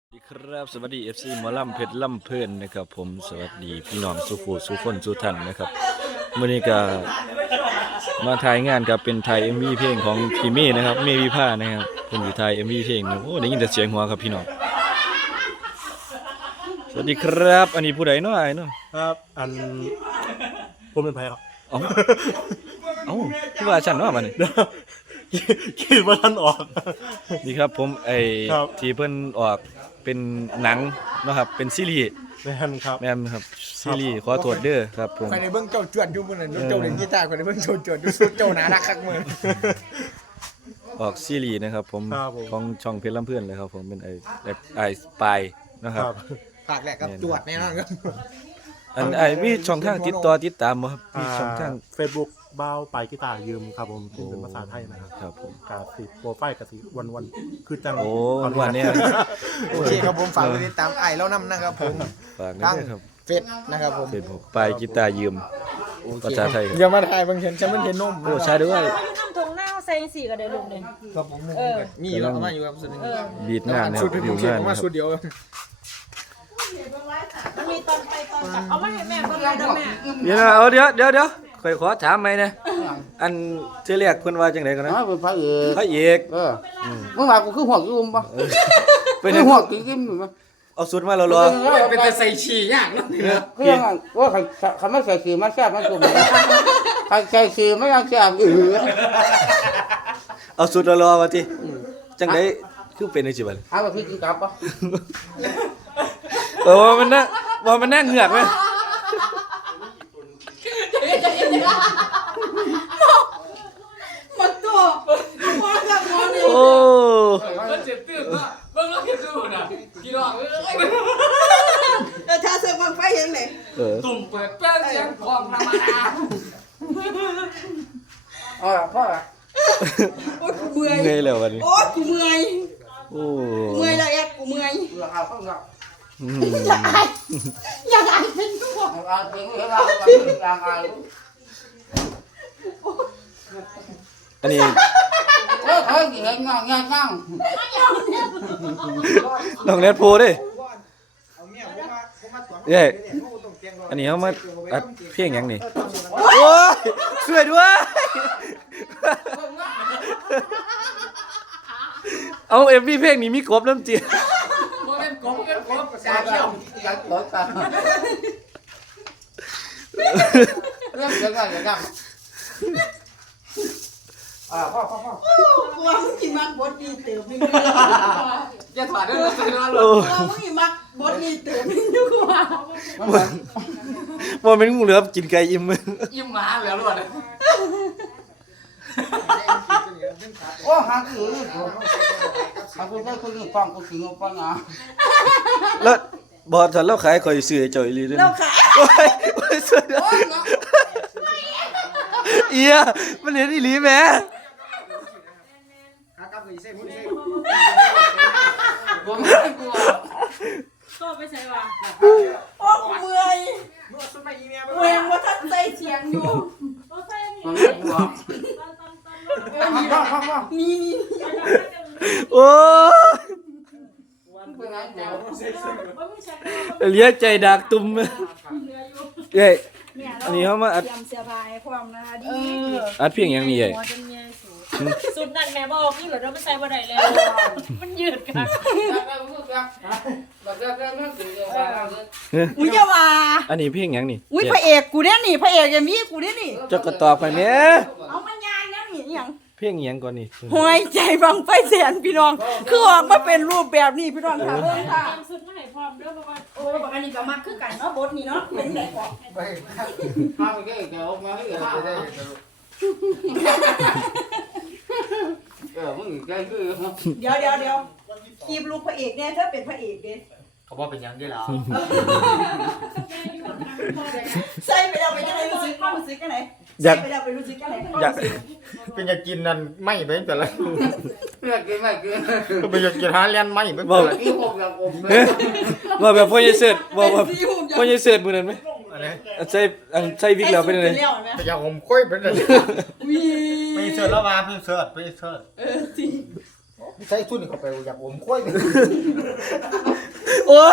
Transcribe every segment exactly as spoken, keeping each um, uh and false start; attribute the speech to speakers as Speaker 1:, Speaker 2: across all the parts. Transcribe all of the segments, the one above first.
Speaker 1: สวัสดีครับสวัสดี เอฟ ซี หมอลำเพชรลำเพลินนะครับผมสวัสดีพี่น้องสุขุสุคนสุทันนะครับมื้อนี้ก็มาถ่ายงานกับเป็นไทย เอ็ม วี เพลงของพี่เมย์นะครับเมย์วิภานะครับเพิ่นอยู่ไทย เอ็ม วี เพลงนะโอ้ได้ยินแต่เสียงหัวครับพี่น้องสวัสดีครับอันนี้ผู้ใดเนาะไอ้เนาะ
Speaker 2: ครับอันผมเป็นไผครับ
Speaker 1: เอ้าเอ้าคือว่าฉันเนาะบัดนี้
Speaker 2: คิดว่าท่านออก
Speaker 1: นี่ครับผมไอ้
Speaker 2: ครับ
Speaker 1: ที่เพิ่นออกเป็นหนังเนาะครับเป็นซีรีส์
Speaker 2: แม่นครับ
Speaker 1: แม่นครับซีรีส์ขอโทษเด้อครับผม
Speaker 3: ใครในเบื้องเจ้าจวดอยู่มื้อนั้นเจ้าเล่นกีตาร์คนในเบื้องเจ้าจวดอยู่สุดเจ้าหนารักคักมื้อ
Speaker 1: ออกซีรีส์นะครับผม
Speaker 2: ครับผม
Speaker 1: ของช่องเพชรลำเพื่อนเลยครับผมเป็นไอ้แบบไอ้สปายนะค
Speaker 2: ครับ รับ
Speaker 3: ภาคแรกครับจวดแน่นอนครับ
Speaker 1: อันไอ้มีช่องทางติดต่อติดตามบ่ครับมี
Speaker 2: อ่า
Speaker 1: ช่องทาง
Speaker 2: Facebook บ้าวไปกีตาร์ยืมครับผมที่เป็นภาษาไทยนะครับ
Speaker 1: ครับผม
Speaker 2: กาสิโปรไฟล์กาสิวันวันๆคือจัง
Speaker 1: โอ้วันๆเนี่ย
Speaker 3: โอเคครับผมฝากไปติดตามไอ้แล้วนำนะครับผม
Speaker 1: ฝากด้วยนะครับ
Speaker 3: เฟซนะครับผม
Speaker 1: เฟซบุ๊กปลายกีตาร์ยืมภาษาไทยครับ
Speaker 3: อย่ามาถ่ายบางเห็นฉันมันเห็นนม
Speaker 1: โอ้ใช่ด้วย
Speaker 4: ทำทงหน้าใส่สีก็ได้ลูกหนึ่ง
Speaker 3: ครับผม
Speaker 4: เออ
Speaker 3: มีอยู่เอามาอยู่ครับสุดนี้
Speaker 1: บีดงานนะค
Speaker 3: สุ
Speaker 1: รั
Speaker 3: ด
Speaker 1: บ
Speaker 3: เป็น
Speaker 1: อยู่
Speaker 3: เขียน
Speaker 1: งาน
Speaker 3: ออก
Speaker 1: นะ
Speaker 3: มา
Speaker 1: ค
Speaker 3: สุ
Speaker 1: รับ
Speaker 3: ดเดียว
Speaker 4: มันมีตอนไปตอนกลับเอามาให้แม่เบิ่งเลยเด้อแม่
Speaker 1: เดี๋ยวนะเอาเดี๋ยวเดี๋ยวเดี๋ยวข่อยขอถามไหมนะอันเที่แรกเพิ่นว่าจังได๋กันนะ
Speaker 5: น้อยเป็นพระเอก
Speaker 1: พระเอก
Speaker 5: เออมึงว่ากูคือหัวยุ่มปะ
Speaker 1: เป็น
Speaker 5: คือ
Speaker 1: หั
Speaker 5: หั
Speaker 1: ว
Speaker 5: วกินกินอยู่ปะ
Speaker 1: เอาสุดมาแล้วรอ
Speaker 3: เป็นแต่ใส่ฉี่ยากเนาะ
Speaker 5: คือยังไงว่าใครใครไม่ใส่สีมาแซ่บมันกลุ่มใครใส่สีไม่ยังแซ่บอือ
Speaker 1: เอาสุดแล้วรอว่าติจังได๋คือเป็นจังซี่บัด
Speaker 5: เอาไปพี่กินกลับปะ
Speaker 1: เออว่ามันน่ะว่ามันน่าเหงือกไหม
Speaker 4: มันตัวมันกับมันนี่
Speaker 1: โอ้
Speaker 6: มันเจ็บตื้นว่าเบิ่งแล้วเห็นดูน่ะพี่น้องเอ้ย
Speaker 4: เออถ้าเสือกมันไฟเห็นเลย
Speaker 1: เออ
Speaker 6: ตุ่มเปิดแป้นเสียงของธรรมดา
Speaker 5: เออพ่อ
Speaker 4: โอ้ยกูเมื่อย
Speaker 1: เหนื่อยแล้ววันนี้
Speaker 4: โอ้ยกูเมื่อย
Speaker 1: โอ้
Speaker 4: เมื่อยละแอกกูเมื่อย
Speaker 5: เออเอาเข้าเงา
Speaker 1: อืม
Speaker 4: อยากอายเป็นตัว
Speaker 5: เอาจริงเหรอเอาจริงยังไง
Speaker 1: อันนี้
Speaker 5: เออเขาเห็นเงาเงาเงา
Speaker 1: น้องเน็ตโพเด้เย้อันนี้เขามาอัดเพลงหยังนี่โอ้ยช่วยด้วยเอาเอ็มวีเพลงนี้มีกบน้ำเจีย
Speaker 6: บ่เป็นกบเป็นกบ
Speaker 5: แซ่บเที่ยวยังรถกันเรื่องเรื่องอะไรกันอ่าพ่อพ่อพ่อ
Speaker 4: กูว่ามึงกินมักบดนี่เติมนึง
Speaker 6: จะถอดได้เลยนอนหลับ
Speaker 1: โอ้
Speaker 4: กูว่ามึงกินมักบดนี่เติมนึงดูกูว่า
Speaker 1: ว่าเป็นงูเหลือมกินไก่อิ่มมึง
Speaker 6: ยิ้มหมาแล้วหลอด
Speaker 5: โอ้หางคือหางคือได้คนนี้ฟังกูสิงปัญญา
Speaker 1: แล้วบอสถ้าเราขายข่อยซื้อให้เจ้าอีหลีเด้อ
Speaker 4: เราขาย
Speaker 1: โอ้ยโอ้ยช่วยด้วยเอียมันเห็นอีหลีแหม
Speaker 5: ผมไม่กลัว
Speaker 4: ก็ไปใส่ว่าโอ้กูเมื่อยเมื่อยว่าท่านใส่เสียงอยู่
Speaker 5: ผมไม่กลัวพ่อพ่อพ่อ
Speaker 4: นี่
Speaker 1: โอ้ย
Speaker 5: เป็นไงกลัว
Speaker 1: เหลียใจดักตุ่มเย้
Speaker 4: เนี่ย
Speaker 1: อันนี้เขามาอัด
Speaker 4: เตรียมเสื้อผ้าให้พร้อมนะคะดี
Speaker 1: อัดเพียงหยังนี่ใหญ่
Speaker 4: หมอจนเมียสูดสุดนั่นแม่บอกคือเหรอเราไม่ใส่บ่ได้แล้วมันยืดกันอุ้ยอย่าว่า
Speaker 1: อันนี้เพียงหยังนี่
Speaker 4: อุ้ยพระเอกกูเนี่ยนี่พระเอกอย่างนี้กูเนี่ยนี่
Speaker 1: เจ้าก็ตอบไปแหม่
Speaker 4: เอามันยางแล้วนี่อหย่าง
Speaker 1: เพียงหยังก่อนนี่
Speaker 4: หวยใจบังไฟแสนพี่น้อง คือออกมาเป็นรูปแบบนี้พี่น้องค่ะเบิ่งค่ะสุดมาให้พร้อมเด้อเพราะว่าโอ้บอกอันนี้ก็มักคือกันเนาะบทนี้เนาะเป็นไงก่อน
Speaker 5: ห้ามไปแก่แก่ออกมาให้เหลือห้าเออมึงแก่คือ
Speaker 4: เดี๋ยวเดี๋ยวเดี๋ยวคีบรูปพระเอกเนี่ยถ้าเป็นพระเอกเด้
Speaker 6: เขาบอกเป็นยังได้แล้ว
Speaker 4: ใส่ไปแล้วเป็นยังไงรู้สึกความรู้สึกยังไงใส่ไปแล้วเป็นรู้สึกยังไง
Speaker 1: อยาก
Speaker 3: เป็นอยากกินนั่นไม่ไปแต่ละ
Speaker 5: ไม่กินไม่กิน
Speaker 3: เป็นอยากกินหาเลียนไม่ไป
Speaker 1: บอก
Speaker 5: ที่หกแบบอม
Speaker 1: ว่าแบบพ่อใหญ่เสิร์ชว่าว่าพ่อใหญ่เสิร์ชมื้อนั้นไหม
Speaker 3: อะไร
Speaker 1: อันใส่อันใส่วิกแล้วเป็นยังไง
Speaker 3: แต่อยากผมค่อยเป็นอะไร
Speaker 4: วี
Speaker 3: ไปเสิร์ฟแล้วมาไปเสิร์ฟไปเสิร์ฟ
Speaker 4: เออจริง
Speaker 3: ใช้ทุนเข้าไปอยากผมค่อยเป็น
Speaker 1: โอ้ย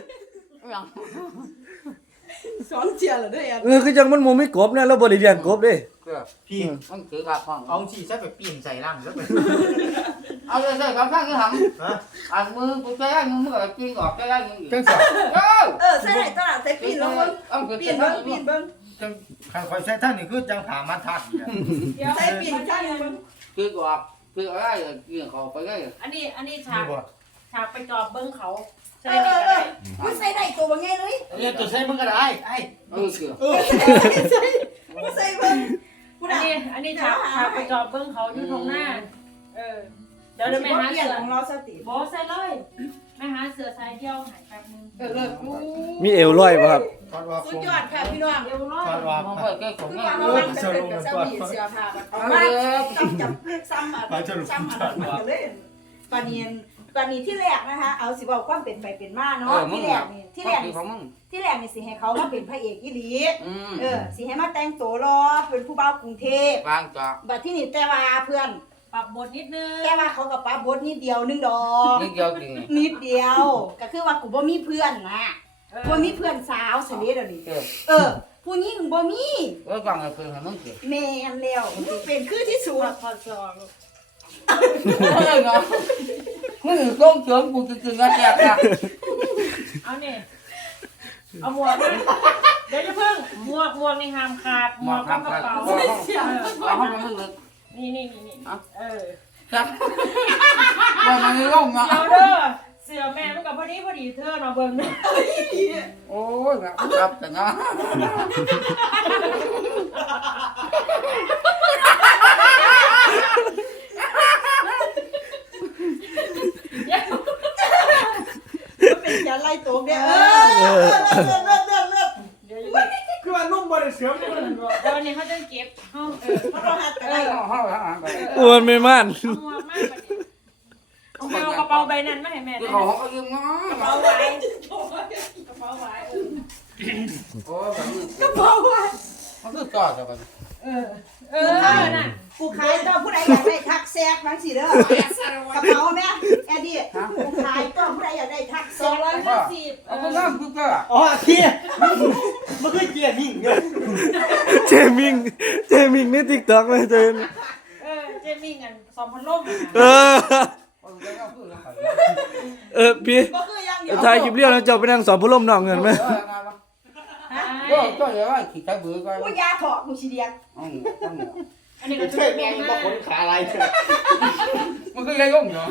Speaker 4: สอนเจียเหรอเด้อแอน
Speaker 1: เออคือจังมันหมูไม่กบนะแล้วบ่ได้เรียนกบเด้
Speaker 3: พี่
Speaker 5: มันคือขาของ
Speaker 3: เอาสิซะไปปีนใส่ร่างซะไป
Speaker 5: เอาเลยใส่กับข้างนี่หำอันมือกูใช้ได้มือมึงก็กินออกใช้ได้มืออีก
Speaker 3: จังซั่น
Speaker 5: เอ้า
Speaker 4: เออใส่ไหนตลาดใส่ปีนลงบน
Speaker 5: เอาคือ
Speaker 4: ปี
Speaker 5: ใช้
Speaker 4: น
Speaker 5: ได้
Speaker 4: เบิ้งปีนเบิ้ง
Speaker 3: จังคันข่อยใส่ท่านนี่คือจังผามาทัดเนี่ย
Speaker 7: เดี๋ยว
Speaker 4: ใส่ปีนข้างเบิ้ง
Speaker 5: คือออกคืออะไรกินเขาไปได้
Speaker 7: อันนี้อันนี้ฉา
Speaker 3: นี่
Speaker 7: ก
Speaker 3: บ่
Speaker 7: ฉากไปจอบเบิ้งเขา
Speaker 4: เอ
Speaker 7: ใช่
Speaker 4: อ
Speaker 7: ไหม
Speaker 4: เออ
Speaker 7: ก็ได้
Speaker 4: เออมันใส่ได้ตัวบ่ไงเลย
Speaker 3: เรียนตัวใส่มึงก็ได้ไอ้
Speaker 5: เออคือ
Speaker 3: เออ
Speaker 4: ใส่มันใส่เบิ้งกู
Speaker 7: อัน
Speaker 4: ด่า
Speaker 7: นี้อันนี้ฉากฉากไปจอบเบิ้งเขาอยู่ตรงหน้า เออ เดี๋ยวเดี๋ยวแม่หา
Speaker 4: เปลี่ย
Speaker 7: เสื
Speaker 4: น
Speaker 7: อ
Speaker 4: ของเราสติ
Speaker 7: บอใส่เลยแม่หาเสือสายเดียวหายแป๊บนึง
Speaker 4: เออเลิกกู
Speaker 1: มีเอวลอยบ่ครับ
Speaker 3: ถอดว่า
Speaker 4: สุดยอดค่ะพี่น้อง
Speaker 7: เดี๋ยวร้อย
Speaker 3: ถอดว่า
Speaker 5: มองไปแก้ของ
Speaker 4: คือ
Speaker 5: ง่าย
Speaker 4: ว่าเรามันเป็นกับซ้ำมีเสื้อผ้ากันเอามาซ้ำจับซ้ำอ่ะซ้ำอ่ะมันเลยปานีนปานีที่แรกนะคะ เอาสิบอกความเป็นไปเป็นมา
Speaker 5: เอ
Speaker 4: เนาะ
Speaker 5: อมึง
Speaker 4: ที่แร
Speaker 5: อ่ะ
Speaker 4: กนี่ที่แรก
Speaker 5: ที่
Speaker 4: นี่
Speaker 5: ของมึง
Speaker 4: ที่แรกนี่สิให้เขามาเป็นพระเอกอีหลี
Speaker 5: อืม
Speaker 4: เออสิให้มาแต่งตัวรอเป็นผู้บ่าวกรุงเทพ
Speaker 5: บางจาก
Speaker 4: บัดที่นี่แต่ว่าเพื่อน
Speaker 7: ปรับบทนิดนึง
Speaker 4: แต่ว่าเขากับป้าบดนิดเดียวนึงดอก
Speaker 5: นี่เดียวจริง
Speaker 4: นิดเดียว ก็คือว่ากูบ่มีเพื่อนนะ
Speaker 7: เออ
Speaker 4: บ่มีเพื่อนสาวสิเด้อเดี๋ยวนี้
Speaker 5: เออ
Speaker 4: เออ ผู้หญิงบ่มี
Speaker 5: เออฟังไอ้เพิ่งให้มึงสิ
Speaker 4: แม่นแล้วเป็นคือที่สุด
Speaker 7: พอสอบ
Speaker 5: เออเนาะมึงต้องเฉิมกูจริงๆนะแจกนะ
Speaker 7: เอาเนี่ยเอาหมวกนะเดี๋ยวจะเพิ่งหมวกหมวกนี่ห้ามขาดหมวกกับกระเป๋า
Speaker 5: เอาห้องมึงเลย
Speaker 7: นี่นี่นี่นี่เออ
Speaker 5: ครับว่ามันไม่ร่มเนาะ
Speaker 7: เดี๋ยวเด้อเสือแม่มันกับพอดีพอดีเธอเนาะเบิ่งเด้อ
Speaker 5: โอ้ยครับแต่เนาะ
Speaker 4: เป็นจะไล่ตัวเด้อเออเลิศเลิศเลิศเลิศ
Speaker 7: เดี๋ยว
Speaker 3: คือว่านุ่มบ่ได้เสียมนี่มัน
Speaker 7: เดี๋ยววันนี้เขาจะเก็บห้องเออ
Speaker 4: เพราะเราหัดกัน
Speaker 5: เอ
Speaker 4: ได้
Speaker 5: อห้องห้องไป
Speaker 1: อ้วนไม่มั่น
Speaker 7: เอาหมวกมากกว่านี้เอากระเป๋าใบนั้นมาให้แม่
Speaker 5: ที่
Speaker 7: ได้
Speaker 5: เขาห้องก็ยืมเนาะ
Speaker 4: เอาไว้
Speaker 7: กระเป๋าไว้เออ
Speaker 5: โอ้ยแบบนี้
Speaker 4: ก็บอกว่า
Speaker 5: มันคือต่อจากกัน
Speaker 7: เออเออน่ะ
Speaker 4: กูขายต่อผู้ใดอยากได้ทักแซกนังสิเด้อกระเป๋าแม่แอดดี้กูขายต่อผู้ใดอยากได้ทักแซ
Speaker 7: สอง
Speaker 4: ก
Speaker 7: ร้อยห้าสิบเอ
Speaker 5: เอา
Speaker 7: อ
Speaker 5: ไปน้ำคือก็
Speaker 3: อ๋อเคียมันคือเกียร์นิ่งเนี่ย
Speaker 1: เจมิงเจมิงใน TikTok เลยเจน
Speaker 7: เออเจมี่กันสองพันลม
Speaker 1: เออเออพี่
Speaker 4: ก็คืออย่างเดียว
Speaker 1: ถ่ายคลิปเรียวแล้วเจ้าไปนั่งสอนผู้ล่มน้องเงินไหม
Speaker 5: ก็ก็อย่าว่าขี้ใจเบื่อกัน
Speaker 4: กูยาเถาะกูสิเดียง
Speaker 5: อ๋อต้องเนี่ย
Speaker 7: อันนี้ก็
Speaker 3: เช่แม่งบ่คนขาอะไรเถอะ
Speaker 5: มันก็ยังงงเนาะ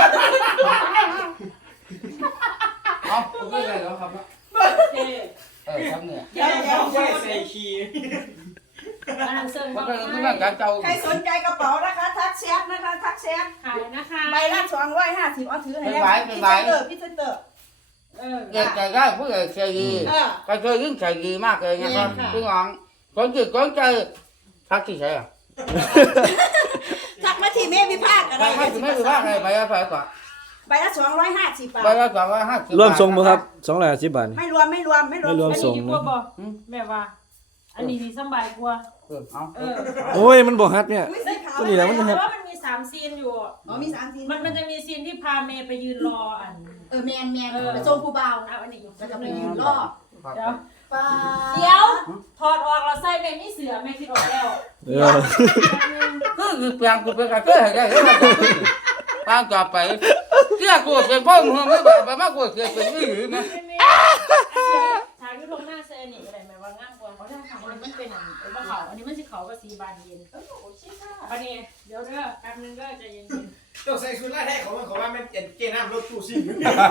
Speaker 5: เอามันก็ยังแล้วครับ
Speaker 7: เจ
Speaker 5: เออครับเนี่ย
Speaker 4: เดี๋ยวเดี๋ยว
Speaker 3: ใช่ใส่ขี้
Speaker 7: อันนั้นเสื้อ
Speaker 5: มัน
Speaker 7: เขา
Speaker 5: ก็ต้องการการเจ้า
Speaker 4: ใครสนใจกระเป๋านะคะทักแชทนะคะทักแชท
Speaker 7: ขายนะคะ
Speaker 4: ใบละสองร้อยห้าสิบเอาถือให้แล้วพี่เซเตอร์พี่เซเตอร์
Speaker 7: เออ
Speaker 5: เด็กใจได้ผู้ใหญ่ใจดี
Speaker 4: เออ
Speaker 5: ก็เคยยิ่งใจดีมากเลยนะครับพี่น้องคนจิตคนใจทักที่ใช่อ่ะ
Speaker 4: ทักมาที่เมวิภาคอะไร
Speaker 5: ใครไม่รู้ว่าใครไปแล้วไปก่อน
Speaker 4: ใบละสองร้อยห้าสิบบาท
Speaker 5: ไปแล้วสองร้อยห้าสิบ
Speaker 1: รวมทรงบ่ครับสองร้อยห้าสิบบาท
Speaker 4: ไม่รวมไม่รวมไม่รวม
Speaker 1: ไม่รวม
Speaker 7: อันนี้ดีกว่าบ่แม่ว่า อันนี้ดีสบายกว่า
Speaker 5: เออเอา
Speaker 7: เออ
Speaker 1: โอ้ยมันบ่ฮัดเนี่ย
Speaker 4: อุ้ยสีขาว
Speaker 1: ก็นี่แหละมัน
Speaker 7: แต่ว่ามันมีสามซีนอยู่
Speaker 4: อ๋อมีสามสี
Speaker 7: มันมันจะมีซีนที่พาเมย์ไปยืนรออัน
Speaker 4: เออแมนแมนไปส่งผู้เบา
Speaker 7: เอาอันนี้อีก
Speaker 4: แล้วก็ไปยืนรอ
Speaker 7: เดี๋ยว
Speaker 4: ป้า
Speaker 7: เดี๋ยวถอดออกเราใส่เมย์นี่เสือเมย์คิดออกแล้ว
Speaker 1: เออ
Speaker 5: คือคือเปลี่ยนกูเป็นกระเทยได้แล้วตามต่อไปเที่ยกูเป็นพ่อมึงไม่แบบแบบมากกูเสียเป็นนี่หรือไง
Speaker 7: ไม่ไม่ฉากยุทงหน้าเซนี่อะไรหมายว่าง่างกว่าเขาทำทางมันมันเป็นอันเป็นเขาอันนี้มันสีเขากับสีบานเย็นอันนี้เดี๋ยวเด้อแป๊บนึงก็จะเย็น
Speaker 3: เจ้าใส่ชุดลายแท้ของมันเขาว่ามันเจ็ดเกน้ำรถตู้ซิ่ง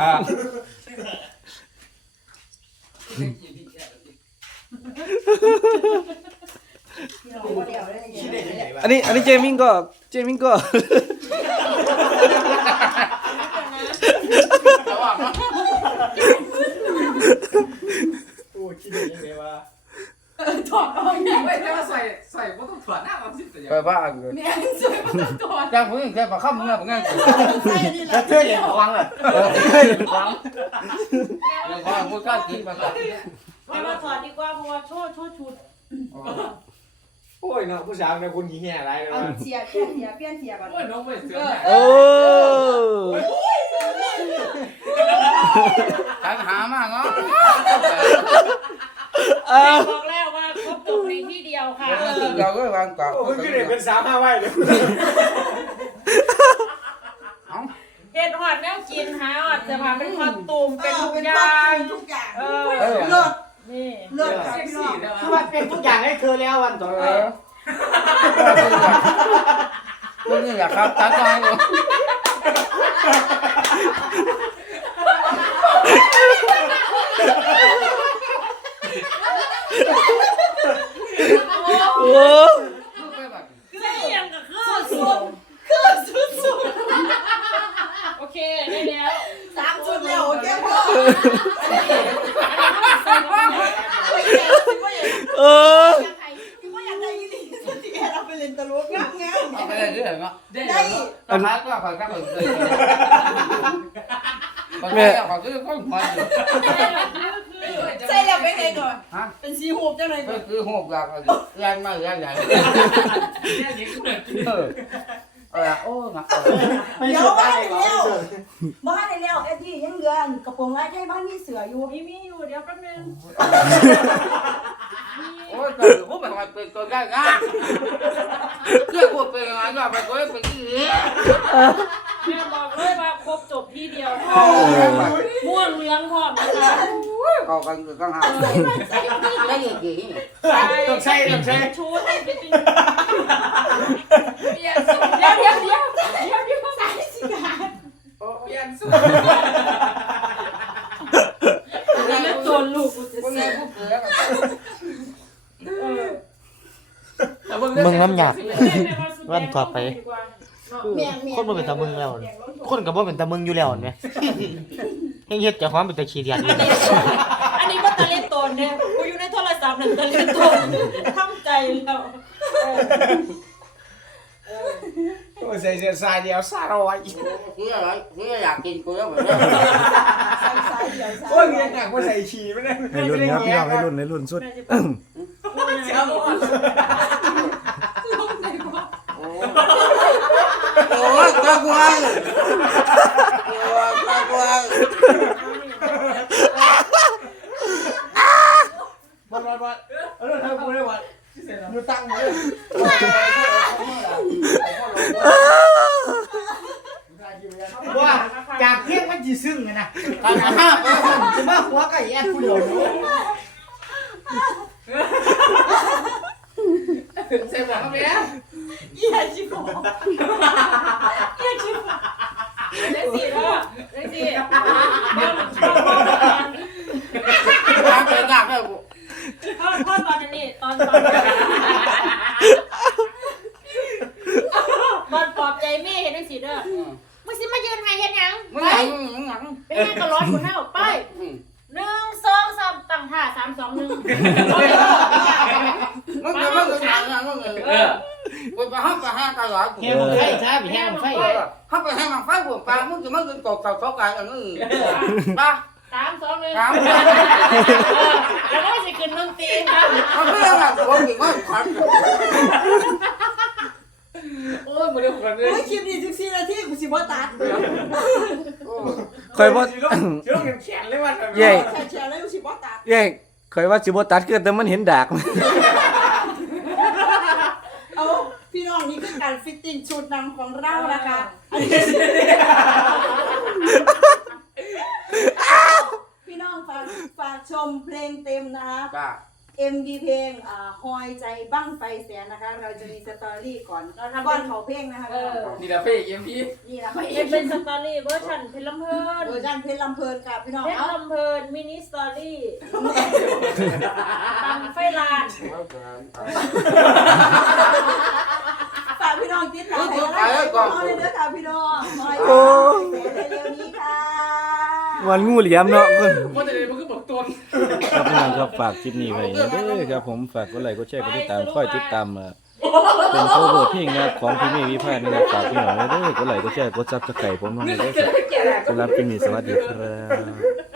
Speaker 4: เดี๋ยวได้
Speaker 3: คิดได้ยังไงวะ
Speaker 1: อันนี้อันนี้เจมิงก็เจมิงก็
Speaker 3: โอ้คิดได้ยังไงวะ
Speaker 4: ถอดออกเนี่ย
Speaker 6: ไม่ใช่ว่าใส่ใส่ก็ต้องถอดหน้ามันสิแต่ยัง
Speaker 5: ไปบ้าเลย
Speaker 4: แมนสวยมันถอด
Speaker 5: จ้างผู้หญิงแค่ปากข้ามมึงอะมึงไงกู
Speaker 4: ใส่นี่แห
Speaker 3: กระ
Speaker 4: ละ
Speaker 3: เทยเห็นควางอ่ะกระเทยเห็นควาง
Speaker 5: เดี๋ยวว่ากูกล้ากินมาก่อน
Speaker 7: ไม่มาถอดดีกว่าเพราะว่าโชว์โชว์ชุด
Speaker 5: เ
Speaker 3: โอ้ยเนาะผู้สาวเนี่ยคุณขี้แห่อะไรเล
Speaker 4: เอา
Speaker 3: ย
Speaker 4: เสียเปลี่ยนเสียเปลี่ยนเสียก่อน
Speaker 6: โอ้ยน้องไม่เสือ
Speaker 1: โอ้
Speaker 5: ฉันหามากเนาะ
Speaker 7: บอกแล้วว่าครบจบในที่เดียวค่ะ
Speaker 5: เราก็วางกรอบ
Speaker 3: โอ้ยคือเด็กเป็นสาวห้าไว้เลย
Speaker 7: เฮ็ดหอดแนวกินหาหอดจะพาเป็นคอตูมเป็นทุก
Speaker 4: เป็น
Speaker 7: อ
Speaker 4: ครอบ
Speaker 7: ย่าง
Speaker 4: ครัวทุกอย่าง
Speaker 7: เออ
Speaker 4: เลิศ
Speaker 7: นี่
Speaker 4: เลิศค่ะ
Speaker 6: เซ็ก
Speaker 4: พี่น้อ
Speaker 6: ซี่
Speaker 4: ง
Speaker 6: นะ
Speaker 3: คือว่าเป็นทุกอย่างให้เธอแล้ววันต่อ
Speaker 5: เอ
Speaker 3: ไป
Speaker 5: อมึงนี่อยากครับตัดใจอยู่
Speaker 1: โอ้
Speaker 7: คือยังก็คือสุ
Speaker 4: สุ
Speaker 7: ด
Speaker 4: ดคือสุดสุด
Speaker 7: โอเคได้แล้ว
Speaker 4: สามสุดแล้วโอเคพ่อ
Speaker 1: เออ
Speaker 4: คือว่าอยากได้ยี่ดีสุดที่เราไปเล่นตลกงามงาม
Speaker 5: เอาไปเลยเรื่องเนาะ
Speaker 4: ได้
Speaker 5: ก็พักก็ขอครับผมเลยแม่ขอซื้อข้าวมันอยู่
Speaker 4: ใส่แล้วไปไหนก่อน
Speaker 5: ฮะ
Speaker 4: เป็นสีหูบจังเลย
Speaker 5: ก็คือหกหลักแรงมากแรงใหญ่
Speaker 6: เนี่ยนี่คือเหมือนกิน
Speaker 5: เออเออโอ้นะ
Speaker 4: เดี๋ยวบ้านในแล้วบ้านในแล้วไอ้ที่ยังเหลือกระโปรงลายใช่บ้านมีเสืออยู่
Speaker 7: มีมีอยู่เดี๋ยวแป๊บนึง
Speaker 5: โอ้ยแต่ผมไม่มาเป็นตัวได้งานเรื่องพวกเป็นงานก็ไปก็เป็นที่นี้
Speaker 7: แม่บอกเลยว่าครบจบที่เดียวค่ะม่วงเหลืองพร้อมนะคะ
Speaker 5: เขากันคือข้างหางได้ยังกี่
Speaker 3: ต้องใช่ต้องใช่
Speaker 7: ชูให้ไปตีเดี๋ยวเดี๋ยวเดี๋ยวเดี๋ยวเดี๋ยวเดี๋ยว
Speaker 4: ใส่สิกา
Speaker 6: เปลี่ยนสุด
Speaker 7: แล้วตัวลูกกูจะ
Speaker 5: พวก
Speaker 7: เสี
Speaker 5: นี้
Speaker 7: ย
Speaker 5: พวกเกลือ
Speaker 2: มึงน้ำหยาบ
Speaker 7: วัน
Speaker 2: ต่อไป
Speaker 4: เมียงเมียง
Speaker 2: คนบ่เป็นตามึงแล้วนี่คนก็บ่เป็นตามึงอยู่แล้วนี่เฮ็ดเฮ็ดเจ้าของเป็นตาขี้เดียดอยู่
Speaker 7: อันนี้ก็ตะเล่นตนเนี่ยกูอยู่ในโทรศัพท์หนึ่งตะเล่นตนทำใจแล้ว
Speaker 3: โอ้ยใส่เสื้อสายเดียวสารอย
Speaker 5: คืออะไรคืออยากกินกูแล้วแบบนี้
Speaker 4: ใส่สายเดียว
Speaker 3: โอ้ยยังหนักว่าใส่ฉี่ไม่ได้
Speaker 2: ในรุ่นครับพี่น้องในรุ่นในรุ่นสุด
Speaker 6: เสียหมด
Speaker 5: โอ้ยตะกวางโอ้ยตะกวาง
Speaker 3: วันวันวันเออทำกูได้วันดูตั้งเลยว่าจากเพียงมันจีซึ่งไงนะ
Speaker 5: ทำห้าไป
Speaker 3: จะมาหัวไก่แอดผู้เดียว
Speaker 6: เสียหมดแล้วแม่
Speaker 4: เยี่ยชิบะเยี่ยชิบะ
Speaker 7: ได้สิเด้อได้สิพ่อพ่อพ่อ
Speaker 5: ทำเป็นหนักเลยกู
Speaker 7: พ่อพ่อตอนนี้ตอนตอนตอนปลอบใจแม่เห็นได้สิเด้อมึงสิมายืนให้เห็นยัง
Speaker 5: มึง
Speaker 7: ไป
Speaker 5: หนังมึงหนัง
Speaker 7: เป็นไงก็ร้อนคนเท่าไปหนึ่งสองสามตั้งท่าสามสองหนึ่ง
Speaker 5: มึงจะมึงจะหนังหนังมึง
Speaker 7: เออ
Speaker 5: กูไปห้องไปห้างตลอด
Speaker 2: แค่มึงไฟช้าพี่แค่มึงไฟ
Speaker 5: ห้องไปห้างไฟบวกปลามึงจะมึงจะตกเต่าตกไก่อันนี้ปลา
Speaker 7: สามสองหนึ่ง
Speaker 5: ถาม
Speaker 7: แล้วก็จะขึ้นดนตรีค่ะ
Speaker 5: เขาเรื่องอะไรผมถึงว่าขวัญ
Speaker 6: โอ้ยมาเร็วกันเลย
Speaker 4: โอ้ยคลิปนี้สิบสี่นาทีกูสิบ่ตัด
Speaker 1: ข่อยบ่
Speaker 3: จะต้องแขนเลยวัน
Speaker 1: เย่
Speaker 4: แค่แชร์แล้วกูสิบ่ตัด
Speaker 1: เย่ข่อยว่าสิบ่ตัดคือแต่มันเห็นดาก
Speaker 4: เอาพี่น้องนี่คือการฟิตติ้งชุดนำของเรานะคะพี่น้องฝากฝากชมเพลงเต็มนะคะ
Speaker 5: จ้า
Speaker 4: เอ็ม วี เพลงอ่าฮอยใจบั้งไฟแสนนะคะ เราจะมีสตอรี่ก่อนก่อนเขาเพลงนะคะ
Speaker 6: นี่แหละพี่เอ็มพี่
Speaker 4: นี่นะพระ
Speaker 7: เอ
Speaker 4: เอก
Speaker 7: เป็นสตอรี่เวอร์ชันเพลลำเพลิน
Speaker 4: เวอร์ชันเพลงลำเพลินกับพี่น้อง
Speaker 7: เพล
Speaker 4: เอา
Speaker 7: ลำเพลินมินิสตอรี่ตังไฟลาน
Speaker 4: ฝากพี่น้องติดตามให้กำลังใจพวกเราเลยเด้อค่ะพี่น้องฮอยใจ
Speaker 1: โอ้
Speaker 4: บั้งไฟแสนเร็วๆนี้ค่ะ
Speaker 1: มันงูเหลี่ยมเนาะคน
Speaker 6: ว่าแต่เด็กมันคือบอกตัว
Speaker 1: ครับพี่น้องครับฝากคลิปนี้ไว้นะเด้อครับผมฝากกดไลค์กดแชร์กดติดตามค่อยติดตามเอ่อเป็นโคเวอร์เพลงนะครับของพี่เมย์วิพานี่นะครับฝากพี่น้องไว้เด้อกดไลค์กดแชร์กดซับสไครต์ผมน้องเลยเด้อครับสำหรับคลิปนี้สวัสดีครับ